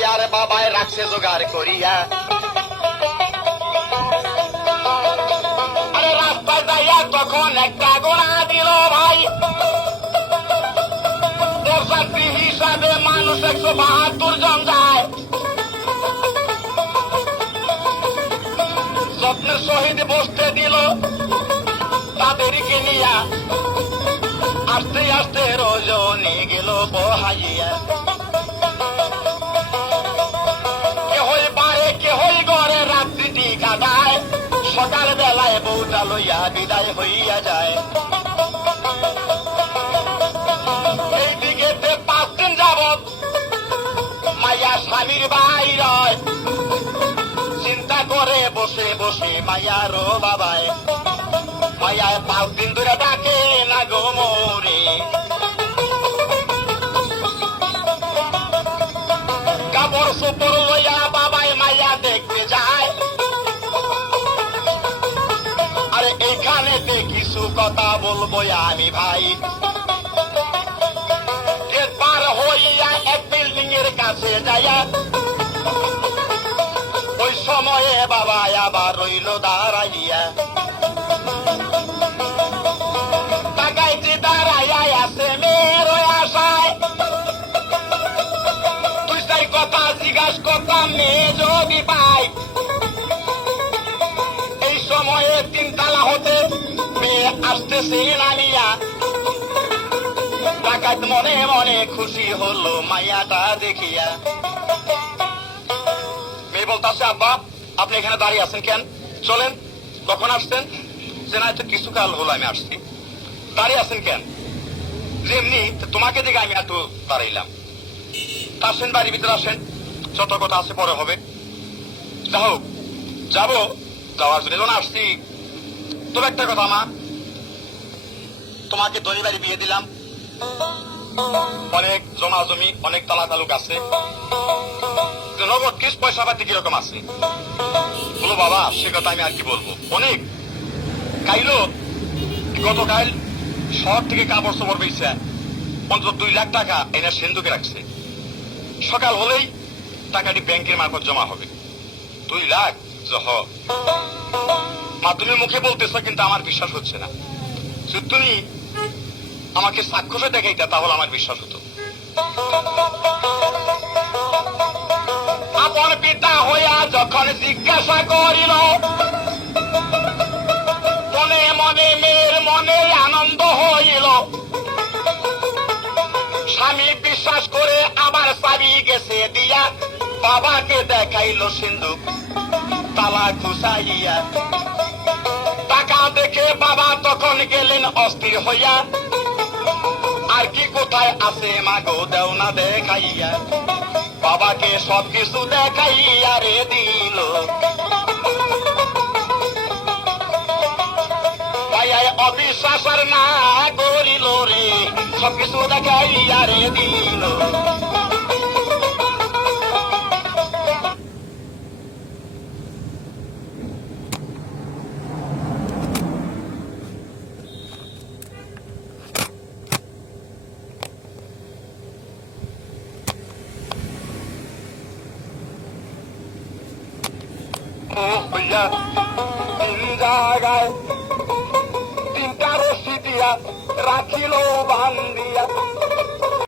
মায়ার বাবায় রাখছে জোগাড় করিয়া। আরে রাস্তায় যাইয়া তখন একটা গোড়া দিল ভাই। যাত্রী হিসাবে মানুষ একশো বাহাত্তর জন যায়। স্বপ্নের শহীদ বসতে দিল তাদেরকে নিয়া। আস্তে আস্তে রজনী গেল বহাইয়া। লইয়া বিদায় হইয়া যায়। দিন স্বামীর বাইর। চিন্তা করে বসে বসে মায়ার বাবায়। মায়ায় পাঁচ দিন ধরে ডাকে, না গো কাপড় সুপড় লইয়া কিছু কথা বলব আমি ভাই। এ পার হইয়া এক বিল্ডিং এর কাছে যাইয়া ওই সময়ে বাবা আবার রইল দাঁড়াইয়া। তাকাইতে দাঁড়াইয়া মেয়ে আসতেছে নামিয়া ডাকাত মনে মনে খুশি হলো মায়াটা দেখিয়া। মেয়ে বলতেছে, আব্বা, আপনি এখানে দাঁড়িয়ে আছেন কেন? চলেন, কখন আসছেন? যে তো কিছু কাল হলো আমি আসছি। দাঁড়িয়ে আছেন কেন? যেমনি তোমাকে দিকে আমি একটু দাঁড়াইলাম। আসেন, বাড়ির ভিতরে আসেন। যত কথা আছে পরে হবে। যা হোক, যাব, যাওয়ার জন্য। আসছি। তবে একটা কথা, মা। তোমাকে দই বিয়ে দিলাম। অনেক জমা জমি অনেক তালা তালুক আছে। নগদ কিস পয়সা পাতি কীরকম আছে? বলো বাবা, সে কথা আমি আর কি বলব? অনেক। কাইলো, গতকাল শহর থেকে কাপড় চোপড় পেয়েছে অন্তত দুই লাখ টাকা এনে সিন্ধুকে রাখছে। সকাল হলেই টাকাটি ব্যাংকের মারফত জমা হবে। দুই লাখ? জহ। তুমি মুখে বলতেছো, কিন্তু আমার বিশ্বাস হচ্ছে না। যদি তুমি আমাকে সাক্ষসে দেখাইতা, তাহলে আমার বিশ্বাস হতো। আপন পিতা হইয়া যখন জিজ্ঞাসা করিল, মনে মনে মেয়ের মনে আনন্দ হইল। স্বামী বিশ্বাস করে আবার চাবি গেছে দিয়া বাবাকে দেখাইল সিন্ধু তালা খুসাইয়া বাবা, তখন গেলেন অস্থির হইয়া। আর কি কোথায় আছে মাগো, দেও না দেখাইয়া। বাবাকে সবকিছু দেখাইয়া রে দিল। তাই অবিশ্বাস আর না করিল রে, সবকিছু দেখাইয়া রে দিল। তিন জায়গায় তিনটা রশি দিয়া রাখিল বান্দিয়া